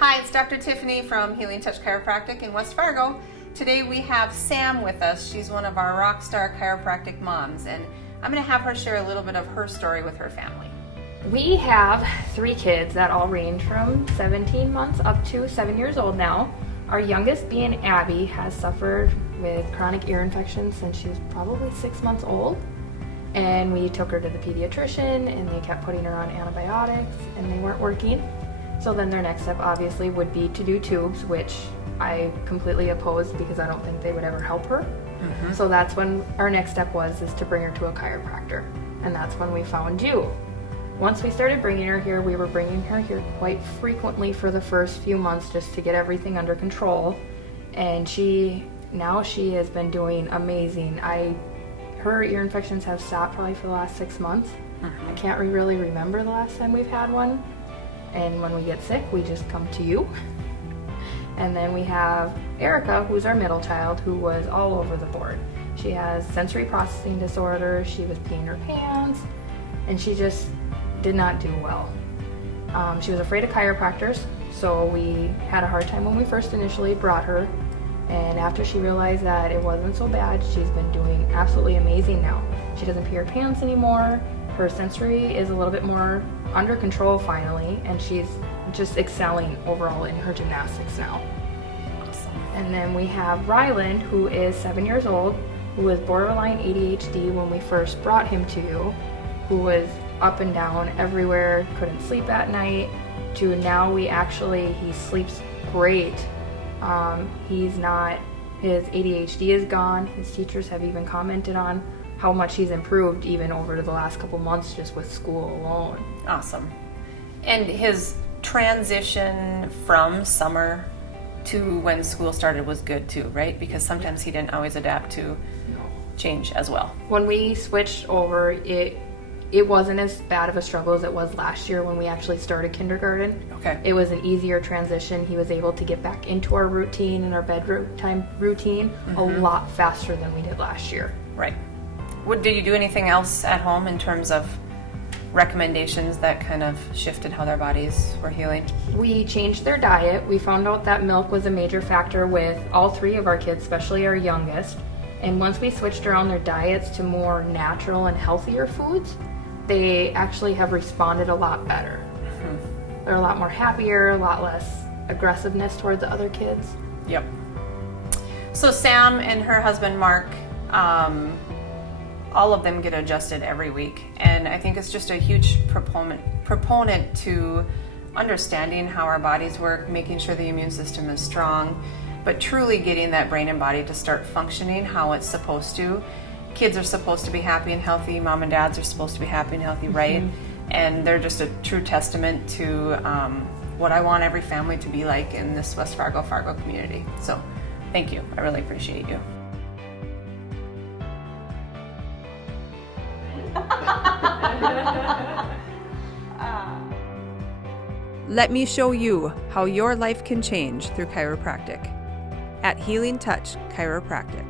Hi, it's Dr. Tiffany from Healing Touch Chiropractic in West Fargo. Today we have Sam with us. She's one of our rock star chiropractic moms, and I'm going to have her share a little bit of her story with her family. We have 3 kids that all range from 17 months up to 7 years old now. Our youngest, being Abby, has suffered with chronic ear infections since she was probably 6 months old. And we took her to the pediatrician and they kept putting her on antibiotics and they weren't working. So then their next step obviously would be to do tubes, which I completely opposed because I don't think they would ever help her. So that's when our next step is to bring her to a chiropractor. And that's when we found you. Once we started bringing her here, we were bringing her here quite frequently for the first few months just to get everything under control. And now she has been doing amazing. Her ear infections have stopped probably for the last 6 months. I can't really remember the last time we've had one. And when we get sick, we just come to you. And then we have Erica, who's our middle child, who was all over the board. She has sensory processing disorder, she was peeing her pants, and she just did not do well. She was afraid of chiropractors, so we had a hard time when we first initially brought her. And after she realized that it wasn't so bad, she's been doing absolutely amazing now. She doesn't pee her pants anymore. Her sensory is a little bit more under control finally, and she's just excelling overall in her gymnastics now. Awesome. And then we have Ryland, who is 7 years old, who was borderline ADHD when we first brought him to you, who was up and down everywhere, couldn't sleep at night, to now he sleeps great. His ADHD is gone. His teachers have even commented on how much he's improved even over the last couple months just with school alone. Awesome. And his transition from summer to when school started was good too, right? Because sometimes he didn't always adapt to change as well. When we switched over, it wasn't as bad of a struggle as it was last year when we actually started kindergarten. Okay. It was an easier transition. He was able to get back into our routine and our bedtime routine a lot faster than we did last year. Right. Did you do anything else at home in terms of recommendations that kind of shifted how their bodies were healing? We changed their diet. We found out that milk was a major factor with all 3 of our kids, especially our youngest. And once we switched around their diets to more natural and healthier foods, they actually have responded a lot better. They're a lot more happier, a lot less aggressiveness towards the other kids. Yep. So Sam and her husband Mark, all of them get adjusted every week, and I think it's just a huge proponent to understanding how our bodies work, making sure the immune system is strong, but truly getting that brain and body to start functioning how it's supposed to. Kids are supposed to be happy and healthy. Mom and dads are supposed to be happy and healthy, right? And they're just a true testament to what I want every family to be like in this West Fargo community. So thank you. I really appreciate you. Let me show you how your life can change through chiropractic at Healing Touch Chiropractic.